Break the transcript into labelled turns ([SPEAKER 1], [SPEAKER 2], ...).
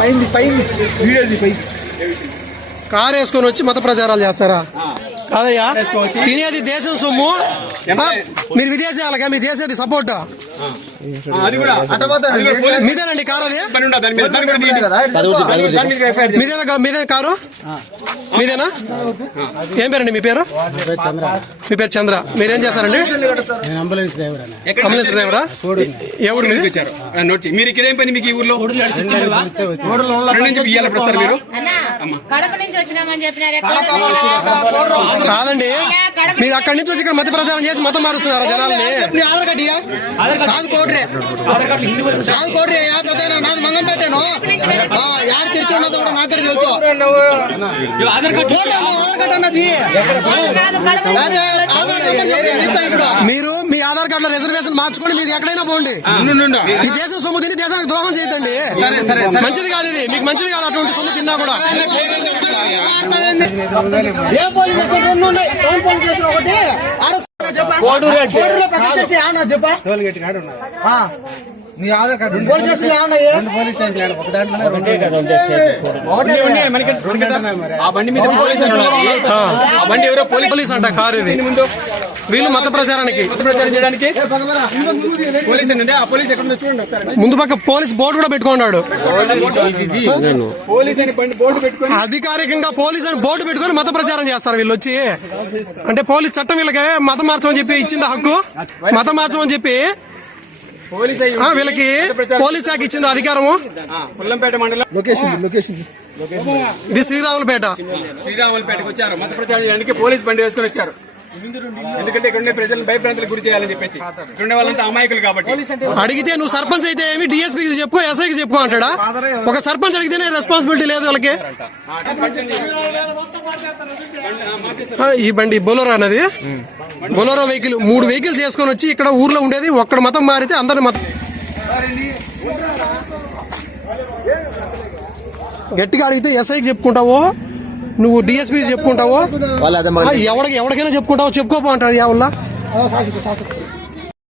[SPEAKER 1] పైంది పైంది. వీడియోది పై.
[SPEAKER 2] Car వేసుకొని వచ్చి మత ప్రచారాలు చేస్తారా? కాదయ్యా? తినేది దేశం సొమ్ము మీరు విదేశాలకా మీరు చేసేది సపోర్ట్ మీదేనండి కారు అది. మీదేనా మీదే కారు మీదేనా ఏం పేరండి మీ పేరు మీ పేరు చంద్ర మీరేం చేస్తారండి అంబులెన్స్ డ్రైవరా ఏ ఊరు
[SPEAKER 3] నోట్ చేయి. మీరు ఇక్కడ ఏం పని మీకు ఈ ఊర్లో మీరు
[SPEAKER 2] కాదండి మీరు అక్కడి నుంచి వచ్చి ఇక్కడ మధ్య ప్రచారం చేసి మతం మారుస్తున్నారా జనాల్ని?
[SPEAKER 1] ఆధార్ కార్డు? నాది కోడ్రే నాది కోడ్రే యా పెద్దయినా నాది మంగం పెట్టాను ఆ, యాడ చర్చ ఉన్నదో కూడా నాకు తెలుసు. కార్డు కార్డు
[SPEAKER 2] మీరు మీ ఆధార్ కార్డులో రిజర్వేషన్ మార్చుకొని మీరు ఎక్కడైనా పోండి. ఈ దేశం సొమ్ము తిని దేశానికి ద్రోహం చేయదండి మంచిది కాదు ఇది. మీకు మంచిది కాదు అటువంటి సొమ్ము తిన్నా కూడా.
[SPEAKER 1] ఏ పోలీస్ స్టేషన్ రెండు ఉన్నాయి? టౌన్ పోలీస్ స్టేషన్ ఒకటి. ఆరో చెప్పా? కోడూరులో పెద్ద చర్చ ఏమన్నా చెప్పా ఆ. నీ ఆధార్ కార్డు పోలీస్ స్టేషన్ ఏమన్నా
[SPEAKER 3] ఆ బండి మీద పోలీసు అని ఉన్నది. ఆ బండి ఎవరో పోలీసు
[SPEAKER 2] పోలీస్ అంట కారు ఇది. వీళ్ళు మత ప్రచారానికి.
[SPEAKER 3] ప్రచారం చేయడానికి పోలీసు అండి ఆ పోలీస్ ఎక్కడ ఉందో చూడండి ఒకసారి.
[SPEAKER 2] ముందు పక్క పోలీస్ బోర్డు కూడా పెట్టుకున్నాడు.
[SPEAKER 3] పోలీస్ అని బండి బోర్డు పెట్టుకొని
[SPEAKER 2] అధికారికంగా పోలీస్ అని బోర్డు పెట్టుకొని మత ప్రచారం చేస్తారు వీళ్ళు వచ్చి. అంటే పోలీస్ చట్టం వీళ్ళకి మతం మార్చమని చెప్పి ఇచ్చింది హక్కు. మతం మార్చమని చెప్పి
[SPEAKER 3] పోలీస్
[SPEAKER 2] ఆ, వీళ్ళకి పోలీస్ శాఖ ఇచ్చింది అధికారము
[SPEAKER 3] పుల్లంపేట మండలం
[SPEAKER 1] లొకేషన్ లొకేషన్
[SPEAKER 2] ఇది శ్రీరాములపేట
[SPEAKER 3] శ్రీరాములపేటకు వచ్చారు మత ప్రచారం చేయడానికి పోలీస్ బండి వేసుకొని వచ్చారు ఎందుకంటే ఇక్కడ ఉండే ప్రజలను భయభ్రాంతులకు గురి చేయాలని చెప్పేసి ఉండే వాళ్ళంతా అమాయకులు కాబట్టి
[SPEAKER 2] అడిగితే నువ్వు సర్పంచ్ అయితే ఏమి డిఎస్పీకి చెప్పుకో ఎస్ఐకి చెప్పుకో అంటాడా ఒక సర్పంచ్ అడిగితేనే రెస్పాన్సిబిలిటీ లేదు వాళ్ళకి ఆ, ఈ బండి బొలోరో అన్నది బొలోరో వెహికల్ మూడు వెహికల్ చేసుకొని వచ్చి ఇక్కడ ఊర్లో ఉండేది. ఒక్కడ మతం మారితే అందరి మతం. గట్టిగా అడిగితే ఎస్ఐకి చెప్పుకుంటావో నువ్వు డిఎస్పీకి చెప్పుకుంటావో? ఎవడికి ఎవరికైనా చెప్పుకుంటావో చెప్పుకోపో అంటాడు